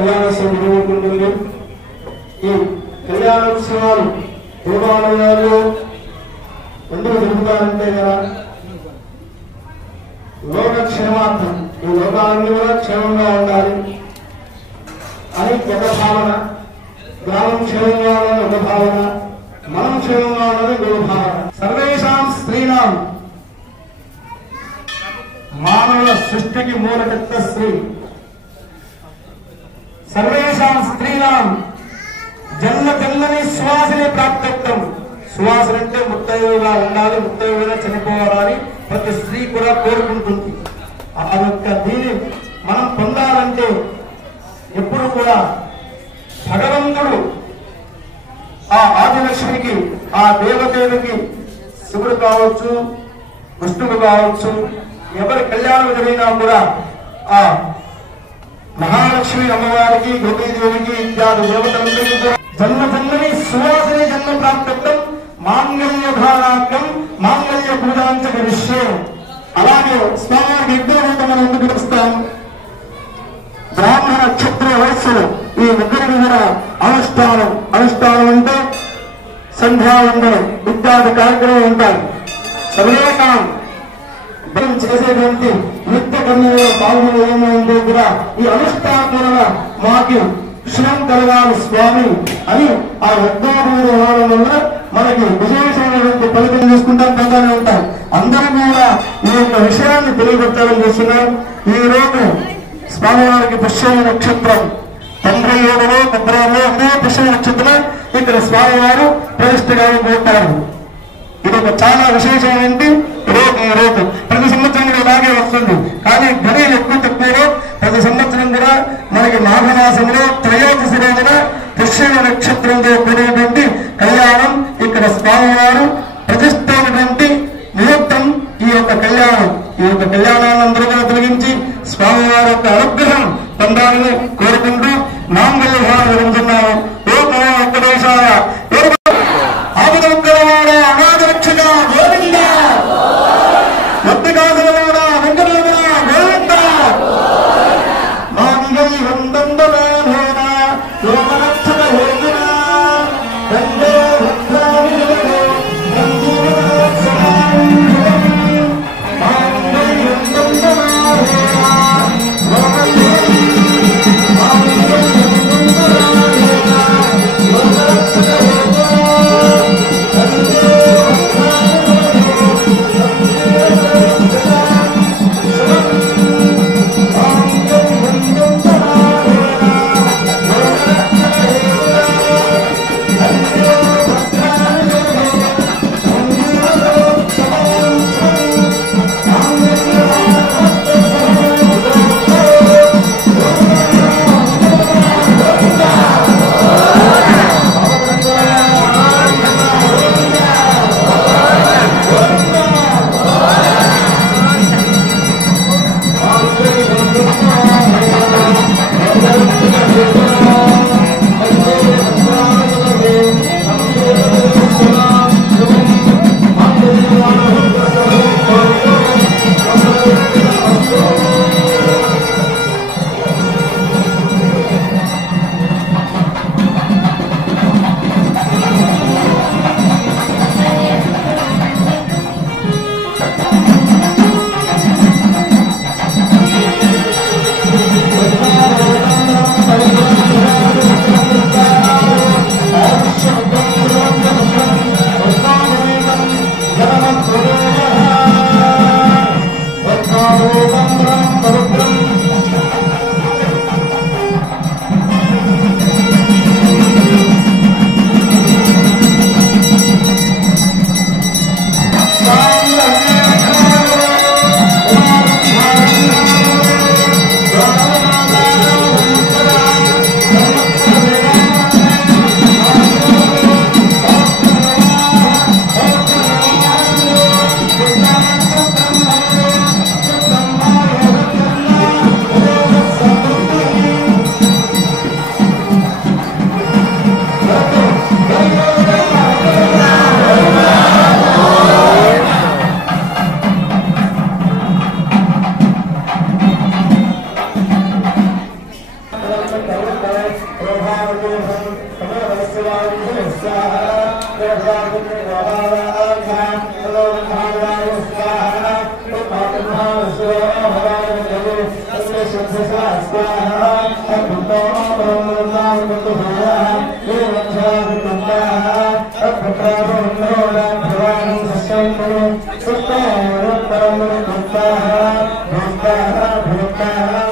కళ్యాణోత్సవం నిర్వహించుకుంటుంది. ఈ కళ్యాణోత్సవాలు దేవాలయాల్లో ఎందుకు జరుగుతారంటే కదా లోకక్షేమార్థం, ఈ లోకాలన్నీ కూడా క్షేమంగా ఉండాలి అని ఒక భావన, గ్రామం క్షేమంగా ఉండాలని ఒక భావన, మనం క్షేమంగా ఉండాలని ఒక భావన. సర్వేషాం స్త్రీణాం, మానవుల సృష్టికి మూలకర్త స్త్రీ. సర్వేషాం స్త్రీణాం జన్మ జన్మని సువాసనే ప్రాప్తత్వం. సువాసన అంటే ముత్తైదుగా ఉండాలి, ముత్తైదుగా చనిపోవాలని ప్రతి స్త్రీ కూడా కోరుకుంటుంది. ఆ యొక్క దీన్ని మనం పొందాలంటే ఎప్పుడు కూడా భగవంతుడు ఆ ఆదిలక్ష్మికి, ఆ దేవదేవికి, శివుడు కావచ్చు, విష్ణుడు కావచ్చు, ఎవరి కళ్యాణం జరిగినా కూడా ఆ మహాలక్ష్మి అమ్మవారికి, గోపీదేవికి ఇత్యాది దేవతలందరికీ కూడా జన్మ జన్మని సువాసనే జన్మ ప్రాప్తం మాంగళ్య భారాకం మాంగళ్య పూజాంచక విషయం. అలాగే స్వామివారికి యజ్ఞోపేతం మనం ఎందుకు పిలుస్తాం? బ్రాహ్మణ క్షత్రియ వయస్సులు ఈ ముగ్గురికి కూడా అనుష్ఠానం, అనుష్ఠానం అంటే సంధ్యావందనం ఇత్యాది కార్యక్రమం ఉంటాయి. సర్వేకాం చేసేటువంటి నిత్య కన్యలో పాల్గొనే ఏమైందో కూడా ఈ అనుష్ఠానం మాకు క్షణం కలగాలి స్వామి అని ఆ యజ్ఞోపేతం ఇవ్వడం వల్ల మనకి విశేషమైనటువంటి ఫలితం తీసుకుంటాం, పొందానే ఉంటాం. అందరూ కూడా ఈ యొక్క విషయాన్ని తెలియపరచాలని చూస్తున్నాం. ఈ రోజు స్వామివారికి పుష్య నక్షత్రం 97లో 13లో అదే పుష్య నక్షత్రం ఇక్కడ స్వామివారు ప్రతిష్ఠగా ఉంటారు. ఇది ఒక చాలా విశేషమైనది. ఈ రోజు ప్రతి సంవత్సరం కూడా ఇలాగే వస్తుంది, కానీ గడియలు ఎక్కువ తక్కువలో ప్రతి సంవత్సరం కూడా మనకి మాఘమాసంలో త్రయోదశి రోజున పుష్య నక్షత్రంలో కూడినటువంటి కళ్యాణం ఇక్కడ స్వామివారు ప్రతిష్ఠైనటువంటి ముహూర్తం ఈ యొక్క కళ్యాణం. ఈ యొక్క కళ్యాణాన్ని అందరూ కూడా తొలగించి స్వామివారి యొక్క అనుగ్రహం పొందాలని కోరుకుంటూ మాంగళ్య భావం వింటున్నాము. ఓ వెంకటేశాయ ఆపదవాడ అనాథ రక్షక గోవింద వద్దికాసులవాడ వెంకటరమణ గోవింద మాంగళ్య వందండవేన లోకరక్షక హోతున దండే మాంగళ్య వందండవేన Bye.